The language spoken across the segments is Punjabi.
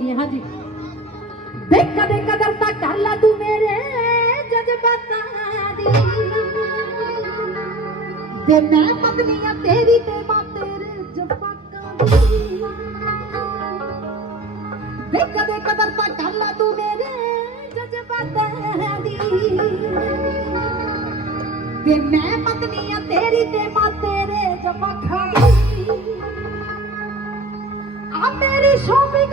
ਹੈਗੀ ਹਾਂ ਜੀ। ਵੇ ਕਦੇ ਕਦਰ ਤਾਂ ਕਰ ਲਾ ਤੂੰ ਮੇਰੇ ਜਜ਼ਬਾਤਾਂ ਦੀ। ਤੇ ਮੈਂ ਪਤਨੀ ਤੇਰੀ ਤੇ ਮਾਂ ਤੇਰੇ ਜਵਾਕਾਂ ਦੀ। ਵੇ ਕਦੇ ਕਦਰ ਤਾਂ ਕਰ ਲਾ ਤੂੰ ਮੇਰੇ ਜਜ਼ਬਾਤਾਂ ਦੀ। ਤੇ ਮੈਂ ਪਤਨੀ ਆ ਤੇਰੀ ਤੇ ਮਾਂ ਤੇਰੇ ਜਵਾਕਾਂ ਦੀ। ਆ ਮੇਰੀ ਸ਼ੋਪਿੰਗ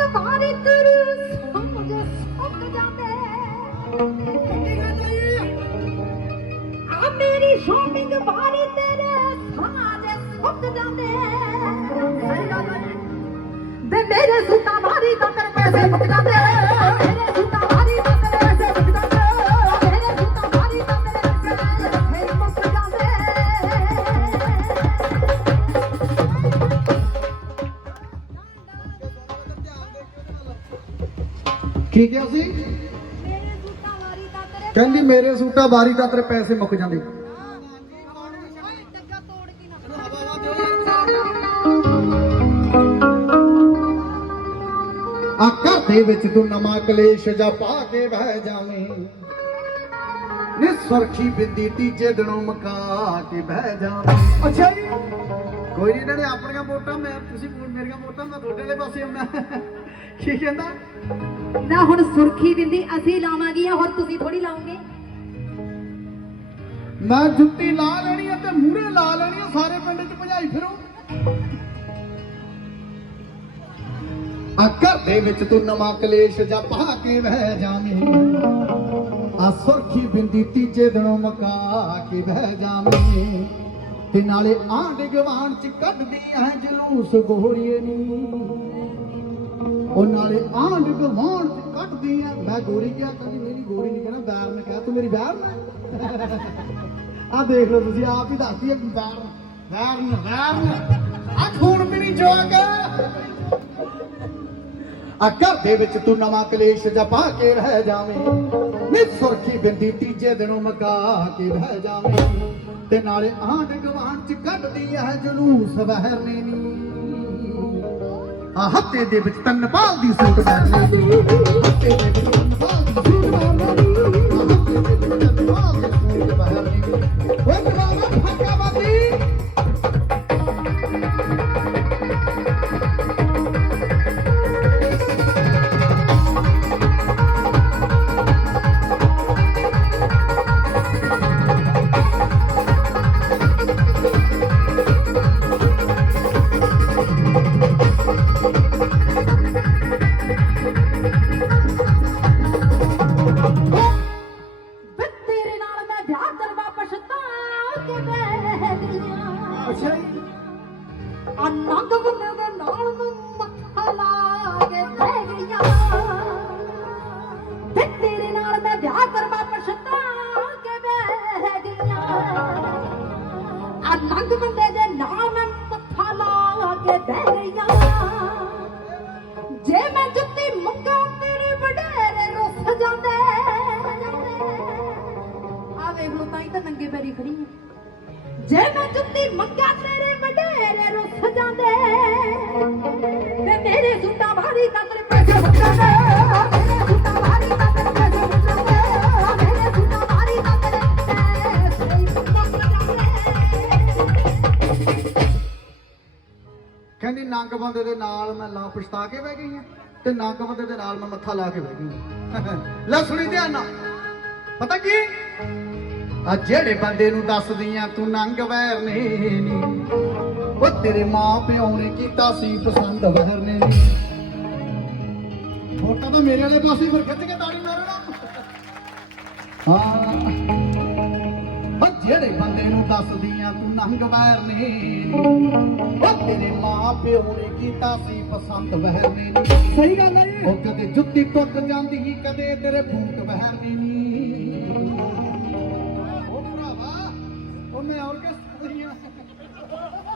ਆ ਮੇਰੀ ਸ਼ੋਪਿੰਗ ਵਾਰੀ ਤੇਰੇ ਸਮਝ ਸੁੱਕ ਜਾਂਦੇ ਦੇ ਮੇਰੇ ਸੁੱਤਾ ਵਾਰੀ ਤਾਂ ਤੇਰੇ ਪੈਸੇ ਮੁੱਕ ਜਾਂਦੇ ਮੇਰੇ ਸੁੱਤਾ ਵਾਰੀ ਤਾਂ ਤੇਰੇ ਪੈਸੇ ਮੁੱਕ ਜਾਂਦੇ ਮੇਰੇ ਸੁੱਤਾ ਵਾਰੀ ਤਾਂ ਤੇਰੇ ਪੈਸੇ ਮੁੱਕ ਜਾਂਦੇ ਕੀ ਕਿਹਾ ਸੀ? ਕਹਿੰਦੀ ਮੇਰੇ ਸੂਟਾਂ ਬਾਰੀ ਤਾਂ ਤੇਰੇ ਪੈਸੇ ਮੁੱਕ ਜਾਂਦੇ। ਜੱਗਾ ਦੇ ਵਿੱਚ ਤੂੰ ਨਵਾਂ ਕਲੇਸ਼ ਜਾ ਪਾ ਕੇ ਬਹਿ ਜਾਵੇਂ। ਨੀ ਬਿੰਦੀ ਤੀਜੇ ਦਿਨੋਂ ਮਕਾ ਕੇ ਬਹਿ ਜਾਵੇਂ। ਅੱਛਾ ਜੀ। ਕੋਈ ਨਹੀਂ ਇਹਨਾਂ ਨੇ ਆਪਣੀਆਂ ਵੋਟਾਂ ਮੈਂ ਤੁਸੀਂ ਮੇਰੀਆਂ ਵੋਟਾਂ ਮੈਂ ਤੁਹਾਡੇ ਵਾਲੇ ਪਾਸੇ ਆਉਣਾ। ਕੀ ਕਹਿੰਦਾ? ਨਾ ਹੁਣ ਸੁਰਖੀ ਬਿੰਦੀ ਅਸੀਂ ਲਾਵਾਂਗੀਆਂ ਹੋਰ ਤੁਸੀਂ ਥੋੜੀ ਲਾਓਗੇ? ਮੈਂ ਜੁੱਤੀ ਲਾ ਲੈਣੀ ਤੇ ਮੂਹਰੇ ਲਾ ਲੈਣੀ ਸਾਰੇ ਪਿੰਡ 'ਚ ਭਜਾਈ ਫਿਰੋ। ਆ ਘਰ ਦੇ ਵਿੱਚ ਤੂੰ ਨਵਾਂ ਕਲੇਸ਼ ਜਾ ਪਾ ਕੇ ਬਹਿ ਜਾਵੇਂ। ਆ ਸੁਰਖੀ ਬਿੰਦੀ ਤੀਜੇ ਦਿਨੋਂ ਮਕਾ ਕੇ ਬਹਿ ਜਾਵੇਂ। ਤੇ ਨਾਲੇ ਆਂਢ ਗਵਾਂਢ 'ਚ ਕੱਢਦੀ ਐ ਜਲੂਸ ਗੋਰੀਏ ਨੂੰ। ਉਹ ਨਾਲੇ ਆਂਢ ਗਵਾਂਢ 'ਚ ਕੱਢਦੀ ਐ, ਮੈਂ ਗੋਰੀ ਕਿਹਾ, ਕਹਿੰਦੀ ਮੇਰੀ ਗੋਰੀ ਨਹੀਂ ਕਹਿਣਾ, ਬੈਰ ਨੇ ਕਿਹਾ, ਤੂੰ ਮੇਰੀ ਬੈਰ ਨਾ? ਆ ਦੇਖ ਲਓ ਤੁਸੀਂ, ਆਪ ਹੀ ਦੱਸਦੀ ਹੈ ਬੈਰ ਬੈਰ ਨਾ ਬੈਰ ਨਾ। ਆ ਖੂਨ ਵੀ ਨਹੀਂ ਜੋਗ ਆ ਘਰ ਦੇ ਵਿੱਚ ਤੂੰ ਨਵਾਂ ਕਲੇਸ਼ ਜਾ ਪਾ ਕੇ ਰਹਿ ਜਾਵੇਂ। ਨੀ ਸੁਰਖੀ ਬਿੰਦੀ, ਤੀਜੇ ਦਿਨੋਂ ਮਕਾ ਕੇ ਬਹਿ ਜਾਵੇਂ। ਤੇ ਨਾਲੇ ਆਂਢ ਗਵਾਂਢ ਚ ਕੱਢਦੀ ਐ ਜਲੂਸ ਬਹਿਰਨੇ ਨੀ ਆ ਹੱਤੇ ਦੇ ਵਿੱਚ ਤਨ ਪਾਲਦੀ ਸੂਟ ਬਹਿਰਨੇ ਨੀ। ਹੱਤੇ ਦੇ ਵਿੱਚ ਤਨ ਪਾਲਦੀ ਅਨੰਦ ਬੰਦੇ ਨੰਗ ਬੰਦੇ ਦੇ ਨਾਲ ਮੈਂ ਲਾ ਪਛਤਾ ਕੇ ਬਹਿ ਗਈ ਹਾਂ ਤੇ ਨੰਗ ਬੰਦੇ ਦੇ ਨਾਲ ਮੈਂ ਮੱਥਾ ਲਾ ਕੇ ਬਹਿ ਗਈ ਲੈ ਸੁਣੀ ਧਿਆਨ ਨਾਲ। ਪਤਾ ਕੀ? ਆ ਜਿਹੜੇ ਬੰਦੇ ਨੂੰ ਦੱਸਦੀਆਂ ਤੂੰ ਨੰਗ ਵੈਰ ਨੇ ਨੀ। ਉਹ ਤੇਰੇ ਮਾਂ ਪਿਓ ਨੇ ਕੀਤਾ ਸੀ, ਪਸੰਦ ਵੈਰ ਨੇ ਨੀ। ਫੋਟੋ ਤਾਂ ਮੇਰੇ ਵਾਲੇ ਪਾਸੇ ਫਿਰ ਖਿੱਚ ਕੇ ਤਾੜੀ ਮਾਰਨਾ ਹਾਂ। ਜਿਹੜੇ ਬੰਦੇ ਨੂੰ ਦੱਸਦੀਆਂ ਤੂੰ ਨੰਗ ਵੈਰ ਨੇ ਨੀ ਉਹ ਤੇਰੇ ਮਾਂ ਪਿਓ ਨੇ ਕੀਤਾ ਸੀ ਪਸੰਦ ਵਹਿਰ ਨੇ। ਨੀ ਸਹੀ ਗੱਲ ਹੈ ਉਹ ਕਦੇ ਜੁੱਤੀ ਟੁੱਟ ਜਾਂਦੀ ਕਦੇ ਤੇਰੇ ਬੂਟ